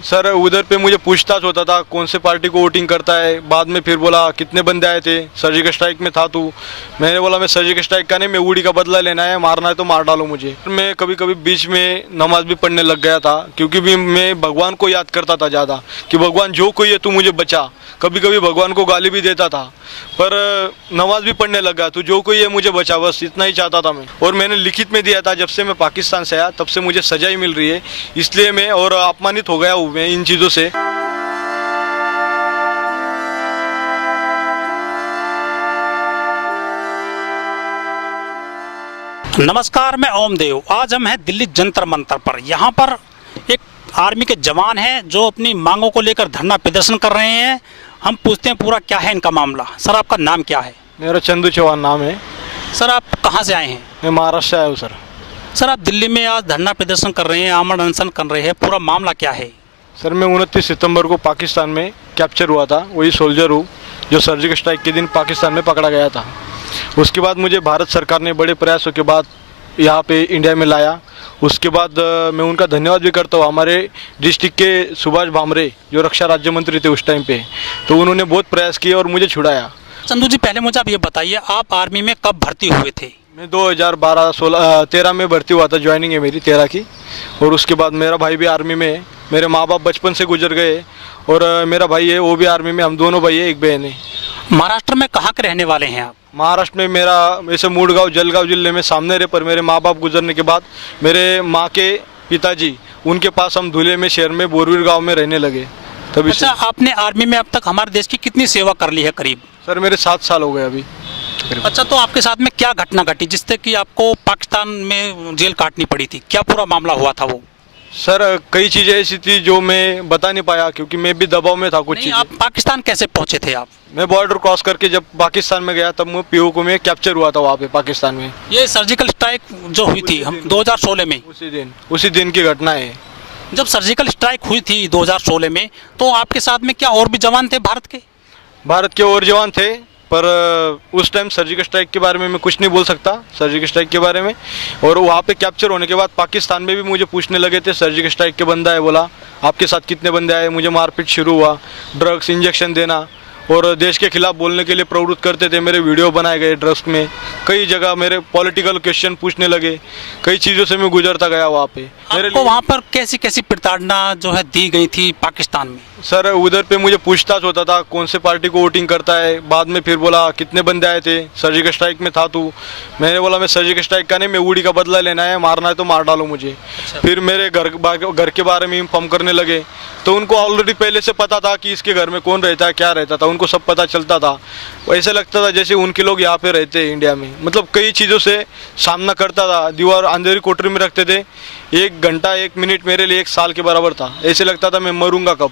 Sir उधर पे मुझे पूछताछ होता था कौन से पार्टी को वोटिंग करता है। बाद में फिर बोला कितने बंदे आए थे, सर्जिकल स्ट्राइक में था तू। मैंने बोला मैं सर्जिकल स्ट्राइक का नहीं, मैं उड़ी का बदला लेना है, मारना है तो मार डालो मुझे। मैं कभी कभी बीच में नमाज भी पढ़ने लग गया था, क्योंकि भी मैं भगवान को याद करता था ज़्यादा कि भगवान जो कोई है तू मुझे बचा। कभी कभी भगवान को गाली भी देता था, पर नमाज भी पढ़ने लगा, तू जो कोई है मुझे बचा, बस इतना ही चाहता था मैं। और मैंने लिखित में दिया था जब से मैं पाकिस्तान से आया तब से मुझे सजा ही मिल रही है, इसलिए मैं और अपमानित हो गया हूँ मैं इन चीज़ों से। नमस्कार, मैं ओम देव। आज हम हैं दिल्ली जंतर मंतर पर। यहाँ पर एक आर्मी के जवान हैं जो अपनी मांगों को लेकर धरना प्रदर्शन कर रहे हैं। हम पूछते हैं पूरा क्या है इनका मामला। सर, आपका नाम क्या है? मेरा चंदू चौहान नाम है। सर, आप कहाँ से आए हैं? मैं महाराष्ट्र से आया हूँ सर। सर, आप दिल्ली में आज धरना प्रदर्शन कर रहे हैं, आमरण अनशन कर रहे हैं, पूरा मामला क्या है? सर मैं 29 सितंबर को पाकिस्तान में कैप्चर हुआ था, वही सोल्जर हूँ जो सर्जिकल स्ट्राइक के दिन पाकिस्तान में पकड़ा गया था। उसके बाद मुझे भारत सरकार ने बड़े प्रयासों के बाद यहाँ पे इंडिया में लाया। उसके बाद मैं उनका धन्यवाद भी करता हूँ। हमारे डिस्ट्रिक्ट के सुभाष भामरे जो रक्षा राज्य मंत्री थे उस टाइम पे, तो उन्होंने बहुत प्रयास किए और मुझे छुड़ाया। चंदू जी, पहले मुझे आप ये बताइए, आप आर्मी में कब भर्ती हुए थे? मैं 2013 में भर्ती हुआ था, ज्वाइनिंग है मेरी 13 की। और उसके बाद मेरा भाई भी आर्मी में है। मेरे माँ बाप बचपन से गुजर गए और मेरा भाई है वो भी आर्मी में, हम दोनों भाई है, एक बहन है। महाराष्ट्र में कहाँ के रहने वाले हैं आप? महाराष्ट्र में मेरा वैसे मूडगांव जलगांव जिले में सामने रहे, पर मेरे माँ बाप गुजरने के बाद मेरे माँ के पिताजी उनके पास हम धुले में शहर में बोरवीर गांव में रहने लगे तभी से। अच्छा, आपने आर्मी में अब तक हमारे देश की कितनी सेवा कर ली है करीब? सर मेरे 7 साल हो गए अभी। अच्छा, तो आपके साथ में क्या घटना घटी जिससे कि आपको पाकिस्तान में जेल काटनी पड़ी थी? क्या पूरा मामला हुआ था वो? सर कई चीज़ें ऐसी थी जो मैं बता नहीं पाया, क्योंकि मैं भी दबाव में था कुछ नहीं, चीज़ें। आप पाकिस्तान कैसे पहुंचे थे आप? मैं बॉर्डर क्रॉस करके जब पाकिस्तान में गया तब मैं पीओ को में कैप्चर हुआ था वहाँ पे पाकिस्तान में। ये सर्जिकल स्ट्राइक जो हुई थी हम 2016 में, उसी दिन की घटना है। जब सर्जिकल स्ट्राइक हुई थी 2016 में, तो आपके साथ में क्या और भी जवान थे भारत के? भारत के और जवान थे, पर उस टाइम सर्जिकल स्ट्राइक के बारे में मैं कुछ नहीं बोल सकता, सर्जिकल स्ट्राइक के बारे में। और वहाँ पे कैप्चर होने के बाद पाकिस्तान में भी मुझे पूछने लगे थे, सर्जिकल स्ट्राइक के बंदा है, बोला आपके साथ कितने बंदे आए। मुझे मारपीट शुरू हुआ, ड्रग्स इंजेक्शन देना और देश के खिलाफ बोलने के लिए प्रवृत्त करते थे। मेरे वीडियो बनाए गए ड्रग्स में, कई जगह मेरे पॉलिटिकल क्वेश्चन पूछने लगे। कई चीज़ों से मैं गुजरता गया वहाँ पे। आपको वहाँ पर कैसी कैसी प्रताड़ना जो है दी गई थी पाकिस्तान में? सर उधर पे मुझे पूछताछ होता था कौन से पार्टी को वोटिंग करता है। बाद में फिर बोला कितने बंदे आए थे, सर्जिकल स्ट्राइक में था तू। मैंने बोला मैं सर्जिकल स्ट्राइक का नहीं, मैं उड़ी का बदला लेना है, मारना है तो मार डालो मुझे। फिर मेरे घर के बारे में इन्फॉर्म करने लगे, तो उनको ऑलरेडी पहले से पता था कि इसके घर में कौन रहता है, क्या रहता था, उनको सब पता चलता था। ऐसे लगता था जैसे उनके लोग यहाँ पे रहते हैं इंडिया में। मतलब कई चीज़ों से सामना करता था। दीवार अंधेरी कोठरी में रखते थे, 1 घंटा 1 मिनट मेरे लिए 1 साल के बराबर था। ऐसे लगता था मैं मरूंगा कब,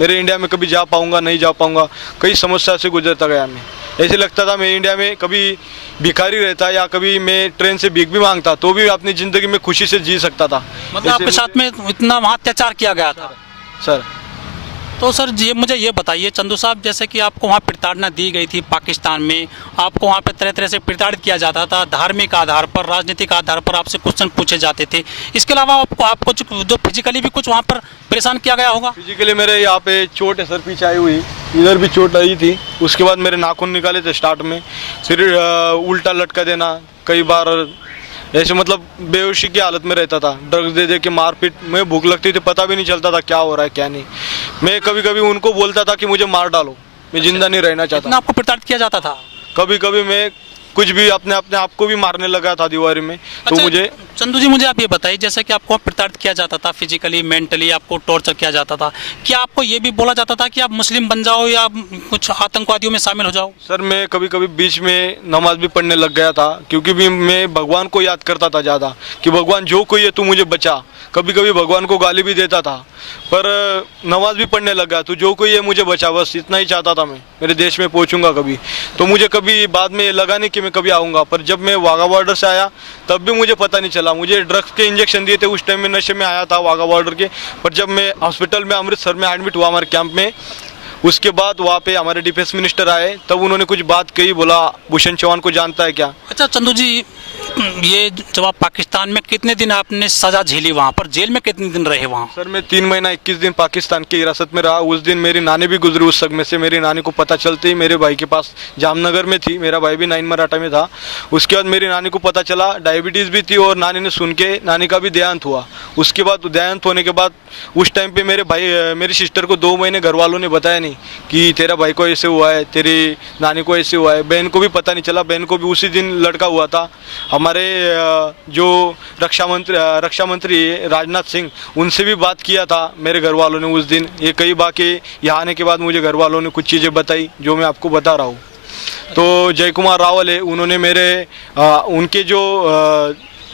मेरे इंडिया में कभी जा पाऊंगा नहीं जा पाऊंगा। कई समस्या से गुजरता गया मैं। ऐसे लगता था मैं इंडिया में कभी भिखारी रहता या कभी मैं ट्रेन से भीख भी मांगता तो भी अपनी ज़िंदगी में खुशी से जी सकता था। मतलब आपके साथ में इतना वहाँ अत्याचार किया गया था? सर तो सर जी मुझे ये बताइए चंदू साहब, जैसे कि आपको वहाँ प्रताड़ना दी गई थी पाकिस्तान में, आपको वहाँ पे तरह तरह से प्रताड़ित किया जाता था, धार्मिक आधार पर, राजनीतिक आधार पर आपसे क्वेश्चन पूछे जाते थे। इसके अलावा आपको जो फिजिकली भी कुछ वहाँ पर परेशान किया गया होगा? फिजिकली मेरे यहाँ पे चोट है सर, पीछे आई हुई, इधर भी चोट आई थी। उसके बाद मेरे नाखून निकाले थे स्टार्ट में, फिर उल्टा लटका देना कई बार, ऐसे मतलब बेहोशी की हालत में रहता था। ड्रग्स दे दे के मारपीट, मैं भूख लगती थी पता भी नहीं चलता था क्या हो रहा है क्या नहीं। मैं कभी कभी उनको बोलता था कि मुझे मार डालो, मैं जिंदा नहीं रहना चाहता। इतना आपको प्रताड़ित किया जाता था? कभी कभी मैं कुछ भी अपने आप को भी मारने लगा था दीवारी में। तो अच्छा, मुझे चंदू जी मुझे आप ये बताइए, जैसे कि आपको प्रताड़ित किया जाता था, फिजिकली मेंटली आपको टॉर्चर किया जाता था, क्या आपको ये भी बोला जाता था कि आप मुस्लिम बन जाओ या कुछ आतंकवादियों में शामिल हो जाओ? सर मैं कभी कभी बीच में नमाज भी पढ़ने लग गया था, क्योंकि भी मैं भगवान को याद करता था ज़्यादा कि भगवान जो कोई है तू मुझे बचा। कभी कभी भगवान को गाली भी देता था, पर नमाज भी पढ़ने लग गया, तू जो कोई है मुझे बचा, बस इतना ही चाहता था मैं। मेरे देश में पहुंचूंगा कभी, तो मुझे कभी बाद में लगा नहीं कि मैं कभी आऊँगा। पर जब मैं वाघा बॉर्डर से आया तब भी मुझे पता नहीं चला। मुझे ड्रग्स के इंजेक्शन दिए थे, उस टाइम में नशे में आया था वाघा बॉर्डर के। पर जब मैं हॉस्पिटल में अमृतसर में एडमिट हुआ हमारे कैंप में, उसके बाद वहाँ पे हमारे डिफेंस मिनिस्टर आए, तब उन्होंने कुछ बात कही, बोला भूषण चौहान को जानता है क्या? अच्छा चंदू जी, ये जब आप पाकिस्तान में कितने दिन आपने सजा झेली, वहाँ पर जेल में कितने दिन रहे वहाँ? सर मैं 3 महीना 21 दिन पाकिस्तान की हिरासत में रहा। उस दिन मेरी नानी भी गुजरी उस समय से। मेरी नानी को पता चलते ही मेरे भाई के पास जामनगर में थी, मेरा भाई भी 9 मराठा में था। उसके बाद मेरी नानी को पता चला, डायबिटीज़ भी थी और नानी ने सुन के नानी का भी देहांत हुआ। उसके बाद देहांत होने के बाद उस टाइम पे मेरी सिस्टर को 2 महीने घर वालों ने बताया नहीं कि तेरा भाई को ऐसे हुआ है, तेरी नानी को ऐसे हुआ है। बहन को भी पता नहीं चला, बहन को भी उसी दिन लड़का हुआ था। हमारे जो रक्षा मंत्री राजनाथ सिंह, उनसे भी बात किया था मेरे घर वालों ने उस दिन। ये कई बार के यहाँ आने के बाद मुझे घर वालों ने कुछ चीज़ें बताई जो मैं आपको बता रहा हूँ। तो जय कुमार रावल है, उन्होंने उनके जो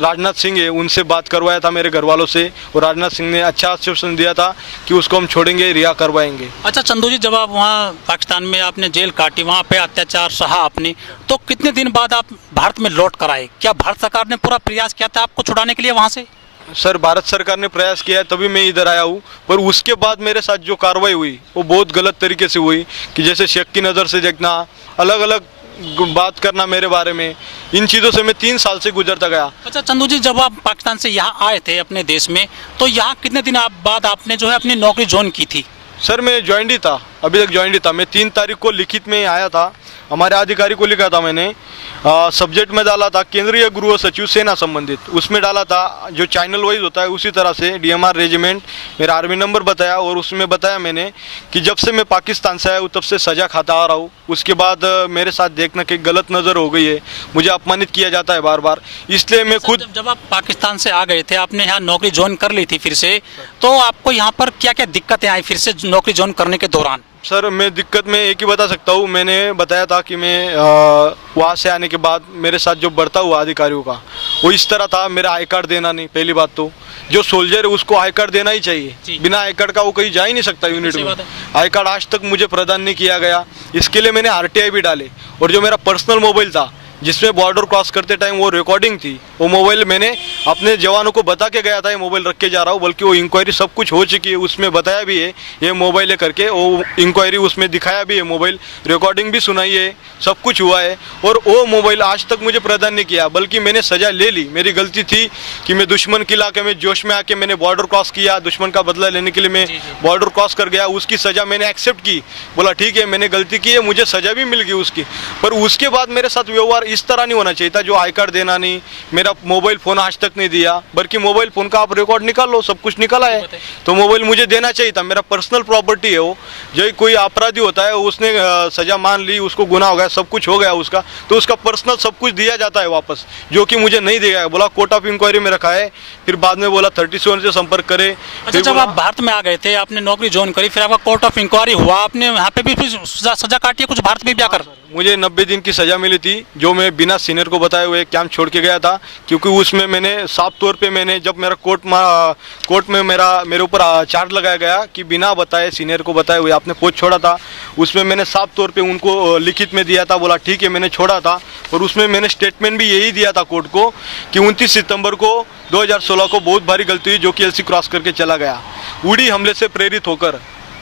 राजनाथ सिंह है उनसे बात करवाया था मेरे घर वालों से, और राजनाथ सिंह ने अच्छा आश्वासन दिया था कि उसको हम छोड़ेंगे, रिहा करवाएंगे। अच्छा चंदू जी, जब आप वहाँ पाकिस्तान में आपने जेल काटी, वहाँ पे अत्याचार सहा आपने, तो कितने दिन बाद आप भारत में लौट कर आए? क्या भारत सरकार ने पूरा प्रयास किया था आपको छुड़ाने के लिए वहाँ से? सर भारत सरकार ने प्रयास किया है तभी मैं इधर आया हूँ, पर उसके बाद मेरे साथ जो कार्रवाई हुई वो बहुत गलत तरीके से हुई। कि जैसे शक की नज़र से देखना, अलग अलग बात करना मेरे बारे में, इन चीज़ों से मैं 3 साल से गुजरता गया। अच्छा चंदू जी, जब आप पाकिस्तान से यहाँ आए थे अपने देश में, तो यहाँ कितने दिन बाद आपने जो है अपनी नौकरी ज्वाइन की थी? सर मैं ज्वाइंट ही था, अभी तक ज्वाइंट ही था। मैं 3 तारीख को लिखित में आया था, हमारे अधिकारी को लिखा था मैंने। सब्जेक्ट में डाला था केंद्रीय गृह सचिव सेना संबंधित, उसमें डाला था जो चैनल वाइज होता है उसी तरह से DMR रेजिमेंट, मेरा आर्मी नंबर बताया, और उसमें बताया मैंने कि जब से मैं पाकिस्तान से आया हूँ तब से सज़ा खाता आ रहा हूँ। उसके बाद मेरे साथ देखना कि गलत नज़र हो गई है, मुझे अपमानित किया जाता है बार बार, इसलिए मैं खुद। जब आप पाकिस्तान से आ गए थे, आपने यहाँ नौकरी ज्वाइन कर ली थी फिर से, तो आपको यहाँ पर क्या क्या दिक्कतें आई फिर से नौकरी ज्वाइन करने के दौरान? सर मैं दिक्कत में एक ही बता सकता हूँ, मैंने बताया था कि मैं वहाँ से आने के बाद मेरे साथ जो बढ़ता हुआ अधिकारियों का वो इस तरह था। मेरा आई कार्ड देना नहीं, पहली बात तो जो सोल्जर है उसको आई कार्ड देना ही चाहिए, बिना आई कार्ड का वो कहीं जा ही नहीं सकता यूनिट में। आई कार्ड आज तक मुझे प्रदान नहीं किया गया, इसके लिए मैंने RTI भी डाले। और जो मेरा पर्सनल मोबाइल था जिसमें बॉर्डर क्रॉस करते टाइम वो रिकॉर्डिंग थी, वो मोबाइल मैंने अपने जवानों को बता के गया था ये मोबाइल रख के जा रहा हूँ, बल्कि वो इंक्वायरी सब कुछ हो चुकी है, उसमें बताया भी है ये मोबाइल है करके, वो इंक्वायरी उसमें दिखाया भी है, मोबाइल रिकॉर्डिंग भी सुनाई है, सब कुछ हुआ है। और वो मोबाइल आज तक मुझे प्रदान नहीं किया, बल्कि मैंने सज़ा ले ली। मेरी गलती थी कि मैं दुश्मन के इलाके में जोश में आके मैंने बॉर्डर क्रॉस किया, दुश्मन का बदला लेने के लिए मैं बॉर्डर क्रॉस कर गया, उसकी सज़ा मैंने एक्सेप्ट की, बोला ठीक है मैंने गलती की है, मुझे सज़ा भी मिल गई उसकी। पर उसके बाद मेरे साथ व्यवहार इस तरह नहीं होना चाहिए था, जो आई कार्ड देना नहीं, मेरा मोबाइल फ़ोन आज तक नहीं दिया, बल्कि मोबाइल फ़ोन का आप रिकॉर्ड निकाल लो, सब कुछ निकाला है, तो मोबाइल मुझे देना चाहिए था, मेरा पर्सनल प्रॉपर्टी है वो। जो कोई अपराधी होता है उसने सज़ा मान ली, उसको गुनाह हो गया, सब कुछ हो गया उसका, तो उसका पर्सनल सब कुछ दिया जाता है वापस, जो कि मुझे नहीं दिया है। बोला कोर्ट ऑफ इंक्वायरी में रखा है, फिर बाद में बोला 37 से संपर्क करे। अच्छा जब आप भारत में आ गए थे, आपने नौकरी ज्वाइन करी, फिर आपका कोर्ट ऑफ इंक्वायरी हुआ, आपने यहाँ पे भी फिर सजा काटी है कुछ भारत में भी आकर? मुझे 90 दिन की सज़ा मिली थी, जो मैं बिना सीनियर को बताए हुए कैंप छोड़ के गया था, क्योंकि उसमें मैंने साफ तौर पे मैंने जब मेरा कोर्ट में मेरे ऊपर चार्ज लगाया गया कि बिना बताए सीनियर को बताए हुए आपने पोस्ट छोड़ा था, उसमें मैंने साफ तौर पे उनको लिखित में दिया था, बोला ठीक है मैंने छोड़ा था। और उसमें मैंने स्टेटमेंट भी यही दिया था कोर्ट को कि 29 सितंबर को 2016 को बहुत भारी गलती हुई, जो कि LC क्रॉस करके चला गया। उड़ी हमले से प्रेरित होकर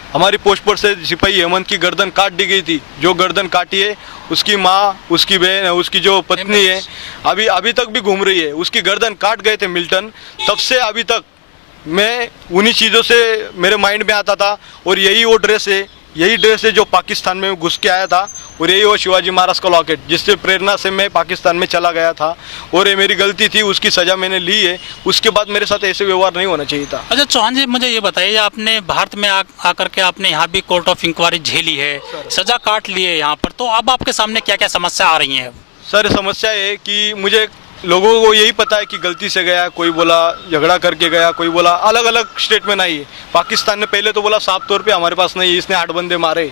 हमारी पोस्ट पर से सिपाही हेमंत की गर्दन काट दी गई थी, जो गर्दन काटी है उसकी माँ, उसकी बहन, उसकी जो पत्नी है अभी तक भी घूम रही है, उसकी गर्दन काट गए थे मिल्टन। तब से अभी तक मैं उन्हीं चीज़ों से मेरे माइंड में आता था, और यही ड्रेस है जो पाकिस्तान में घुस के आया था, और यही वो शिवाजी महाराज का लॉकेट जिससे प्रेरणा से मैं पाकिस्तान में चला गया था, और ये मेरी गलती थी, उसकी सज़ा मैंने ली है। उसके बाद मेरे साथ ऐसे व्यवहार नहीं होना चाहिए था। अच्छा चौहान जी, मुझे ये बताइए, आपने भारत में आकर के आपने यहाँ भी कोर्ट ऑफ इंक्वायरी झेली है, सज़ा काट ली है यहाँ पर, तो अब आपके सामने क्या क्या समस्या आ रही हैं? सर समस्या है कि मुझे लोगों को यही पता है कि गलती से गया, कोई बोला झगड़ा करके गया, कोई बोला अलग अलग स्टेटमेंट आई है। पाकिस्तान ने पहले तो बोला साफ तौर पे हमारे पास नहीं है, इसने 8 बंदे मारे,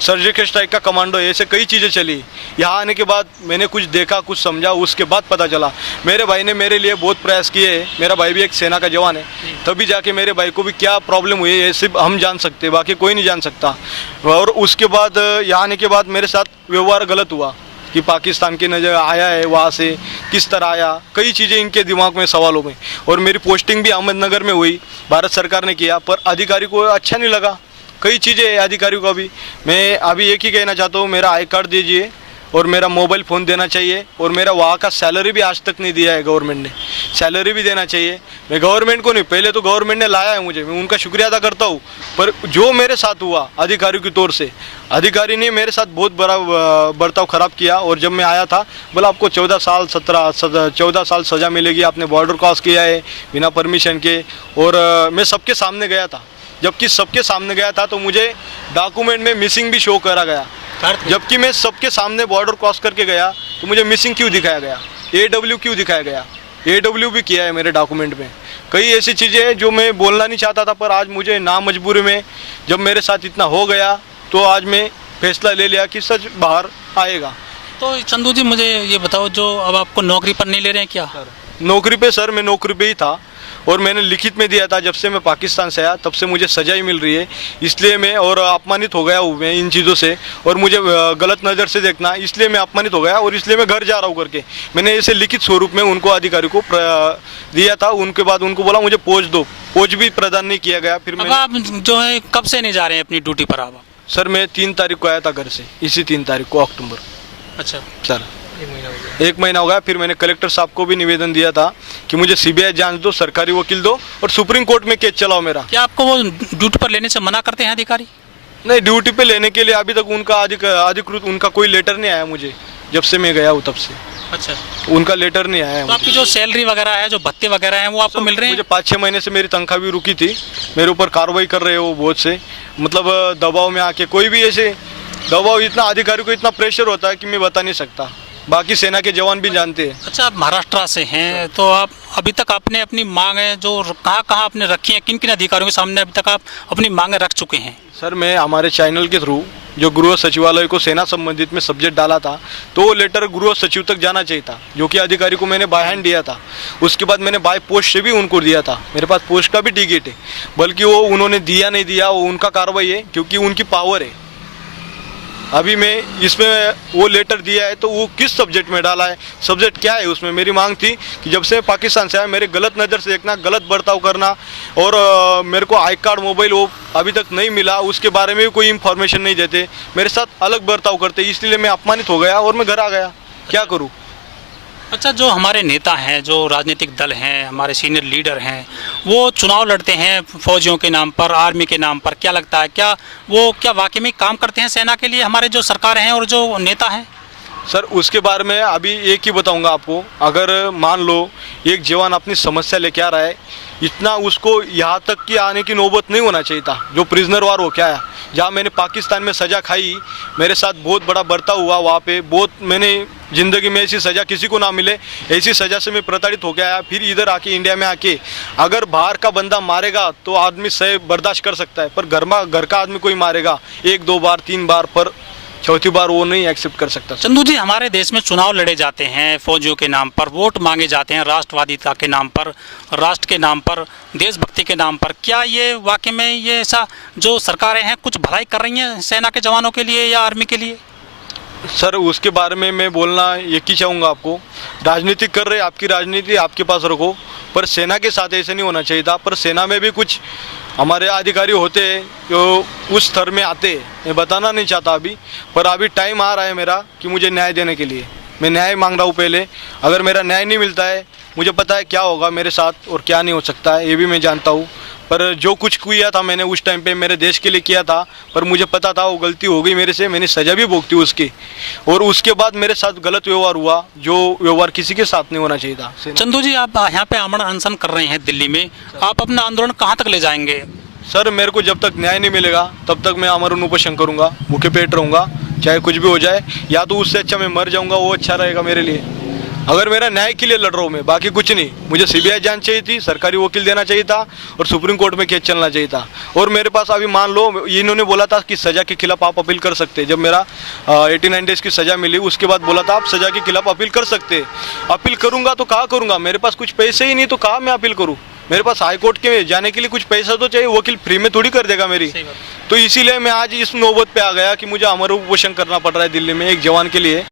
सर्जिकल स्ट्राइक का कमांडो है, ऐसे कई चीज़ें चली। यहाँ आने के बाद मैंने कुछ देखा, कुछ समझा, उसके बाद पता चला। मेरे भाई ने मेरे लिए बहुत प्रयास किए, मेरा भाई भी एक सेना का जवान है, तभी जाके मेरे भाई को भी क्या प्रॉब्लम हुई है सिर्फ हम जान सकते, बाकी कोई नहीं जान सकता। और उसके बाद यहाँ आने के बाद मेरे साथ व्यवहार गलत हुआ कि पाकिस्तान की नज़र आया है, वहाँ से किस तरह आया, कई चीज़ें इनके दिमाग में, सवालों में। और मेरी पोस्टिंग भी अहमदनगर में हुई, भारत सरकार ने किया, पर अधिकारी को अच्छा नहीं लगा, कई चीज़ें है अधिकारियों का भी। मैं अभी एक ही कहना चाहता हूँ, मेरा आई कार्ड दीजिए, और मेरा मोबाइल फ़ोन देना चाहिए, और मेरा वहाँ का सैलरी भी आज तक नहीं दिया है गवर्नमेंट ने। सैलरी भी देना चाहिए। मैं गवर्नमेंट को नहीं, पहले तो गवर्नमेंट ने लाया है मुझे, मैं उनका शुक्रिया अदा करता हूँ। पर जो मेरे साथ हुआ अधिकारियों की तौर से, अधिकारी ने मेरे साथ बहुत बड़ा बर्ताव ख़राब किया। और जब मैं आया था बोला आपको 14 साल सज़ा मिलेगी, आपने बॉर्डर क्रॉस किया है बिना परमिशन के। और मैं सबके सामने गया था, जबकि सबके सामने गया था तो मुझे डॉक्यूमेंट में मिसिंग भी शो करा गया। जबकि मैं सबके सामने बॉर्डर क्रॉस करके गया तो मुझे मिसिंग क्यों दिखाया गया, AW क्यों दिखाया गया, AW भी किया है मेरे डॉक्यूमेंट में। कई ऐसी चीज़ें हैं जो मैं बोलना नहीं चाहता था, पर आज मुझे ना मजबूरी में जब मेरे साथ इतना हो गया तो आज मैं फैसला ले लिया कि सच बाहर आएगा। तो चंदू जी मुझे ये बताओ, जो अब आपको नौकरी पर नहीं ले रहे हैं क्या? नौकरी पे सर, मैं नौकरी पे ही था और मैंने लिखित में दिया था। जब से मैं पाकिस्तान से आया तब से मुझे सजा ही मिल रही है, इसलिए मैं और अपमानित हो गया हूँ मैं इन चीज़ों से। और मुझे गलत नज़र से देखना, इसलिए मैं अपमानित हो गया और इसलिए मैं घर जा रहा हूँ करके मैंने इसे लिखित स्वरूप में उनको अधिकारी को दिया था। उनके बाद उनको बोला मुझे पोज दो, पोज भी प्रदान नहीं किया गया। फिर अब आप जो है कब से नहीं जा रहे हैं अपनी ड्यूटी पर? आप सर मैं 3 तारीख को आया था घर से, इसी 3 तारीख को अक्टूबर। अच्छा सर 1 महीना हो गया। फिर मैंने कलेक्टर साहब को भी निवेदन दिया था कि मुझे CBI जांच दो, सरकारी वकील दो और सुप्रीम कोर्ट में केस चलाओ मेरा। क्या आपको वो ड्यूटी पर लेने से मना करते हैं अधिकारी? नहीं, ड्यूटी पे लेने के लिए अभी तक उनका अधिकृत उनका कोई लेटर नहीं आया मुझे, जब से मैं गया हूँ तब से। अच्छा, उनका लेटर नहीं आया है। तो आपकी जो सैलरी वगैरह है, जो भत्ते वगैरह हैं, वो आपको मिल रहे हैं? मुझे 5-6 महीने से मेरी तनख्वाह भी रुकी थी, मेरे ऊपर कार्रवाई कर रहे हो बहुत से, मतलब दबाव में आके। कोई भी ऐसे दबाव, इतना अधिकारी को इतना प्रेशर होता है कि मैं बता नहीं सकता। बाकी सेना के जवान भी जानते हैं। अच्छा, आप महाराष्ट्र से हैं, तो आप अभी तक आपने अपनी मांगें जो कहाँ आपने रखी हैं, किन किन अधिकारियों के सामने अभी तक आप अपनी मांगें रख चुके हैं? सर मैं हमारे चैनल के थ्रू जो गृह सचिवालय को सेना संबंधित में सब्जेक्ट डाला था, तो वो लेटर गृह सचिव तक जाना चाहिए था, जो कि अधिकारी को मैंने बाय हैंड दिया था। उसके बाद मैंने बाय पोस्ट से भी उनको दिया था, मेरे पास पोस्ट का भी टिकट है। बल्कि वो उन्होंने दिया नहीं दिया वो उनका कार्रवाई है, क्योंकि उनकी पावर है। अभी मैं इसमें वो लेटर दिया है तो वो किस सब्जेक्ट में डाला है, सब्जेक्ट क्या है उसमें। मेरी मांग थी कि जब से पाकिस्तान से आया मेरे गलत नज़र से देखना, गलत बर्ताव करना, और मेरे को आई कार्ड मोबाइल वो अभी तक नहीं मिला, उसके बारे में भी कोई इन्फॉर्मेशन नहीं देते, मेरे साथ अलग बर्ताव करते, इसलिए मैं अपमानित हो गया और मैं घर आ गया। क्या करूँ? अच्छा, जो हमारे नेता हैं, जो राजनीतिक दल हैं, हमारे सीनियर लीडर हैं, वो चुनाव लड़ते हैं फौजियों के नाम पर, आर्मी के नाम पर, क्या लगता है क्या वाकई में काम करते हैं सेना के लिए, हमारे जो सरकार हैं और जो नेता हैं? सर उसके बारे में अभी एक ही बताऊंगा आपको। अगर मान लो एक जवान अपनी समस्या लेके आ रहा है, इतना उसको यहाँ तक कि आने की नौबत नहीं होना चाहिए था। जो प्रिजनर वार हो क्या है, जहाँ मैंने पाकिस्तान में सज़ा खाई, मेरे साथ बहुत बड़ा बर्ताव हुआ वहाँ पे, बहुत मैंने ज़िंदगी में ऐसी सज़ा किसी को ना मिले, ऐसी सज़ा से मैं प्रताड़ित हो गया आया। फिर इधर आके इंडिया में आके अगर बाहर का बंदा मारेगा तो आदमी सह बर्दाश्त कर सकता है, पर घर का आदमी कोई मारेगा 1-2 बार 3 बार, पर चौथी बार वो नहीं एक्सेप्ट कर सकता। चंदू जी, हमारे देश में चुनाव लड़े जाते हैं फौजियों के नाम पर, वोट मांगे जाते हैं राष्ट्रवादिता के नाम पर, राष्ट्र के नाम पर, देशभक्ति के नाम पर। क्या ये वाकई में ये ऐसा जो सरकारें हैं कुछ भलाई कर रही हैं सेना के जवानों के लिए या आर्मी के लिए? सर उसके बारे में मैं बोलना एक ही चाहूँगा आपको, राजनीति कर रहे, आपकी राजनीति आपके पास रखो, पर सेना के साथ ऐसे नहीं होना चाहिए था। पर सेना में भी कुछ हमारे अधिकारी होते हैं जो उस स्तर में आते हैं, मैं बताना नहीं चाहता अभी, पर अभी टाइम आ रहा है मेरा कि मुझे न्याय देने के लिए। मैं न्याय मांग रहा हूँ पहले। अगर मेरा न्याय नहीं मिलता है, मुझे पता है क्या होगा मेरे साथ और क्या नहीं हो सकता है, ये भी मैं जानता हूँ। पर जो कुछ किया था मैंने उस टाइम पे मेरे देश के लिए किया था, पर मुझे पता था वो गलती हो गई मेरे से, मैंने सज़ा भी भुगती उसकी। और उसके बाद मेरे साथ गलत व्यवहार हुआ, जो व्यवहार किसी के साथ नहीं होना चाहिए था। चंदू जी, आप यहाँ पे आमरण अनशन कर रहे हैं दिल्ली में, आप अपना आंदोलन कहाँ तक ले जाएंगे? सर मेरे को जब तक न्याय नहीं मिलेगा तब तक मैं आमरण उपोषण करूँगा, भूखे पेट रहूँगा, चाहे कुछ भी हो जाए, या तो उससे अच्छा मैं मर जाऊँगा, वो अच्छा रहेगा मेरे लिए। अगर मेरा न्याय के लिए लड़ रहा हूँ मैं, बाकी कुछ नहीं। मुझे CBI जांच चाहिए थी, सरकारी वकील देना चाहिए था और सुप्रीम कोर्ट में केस चलना चाहिए था। और मेरे पास अभी मान लो इन्होंने बोला था कि सज़ा के खिलाफ आप अपील कर सकते हैं। जब मेरा 89 डेज की सज़ा मिली उसके बाद बोला था आप सज़ा के खिलाफ अपील कर सकते हैं। अपील करूँगा तो कहाँ करूँगा, मेरे पास कुछ पैसे ही नहीं, तो कहाँ मैं अपील करूँ? मेरे पास हाई कोर्ट के जाने के लिए कुछ पैसा तो चाहिए, वकील फ्री में थोड़ी कर देगा मेरी। तो इसीलिए मैं आज इस नौबत पे आ गया कि मुझे आमरण उपोषण करना पड़ रहा है दिल्ली में एक जवान के लिए।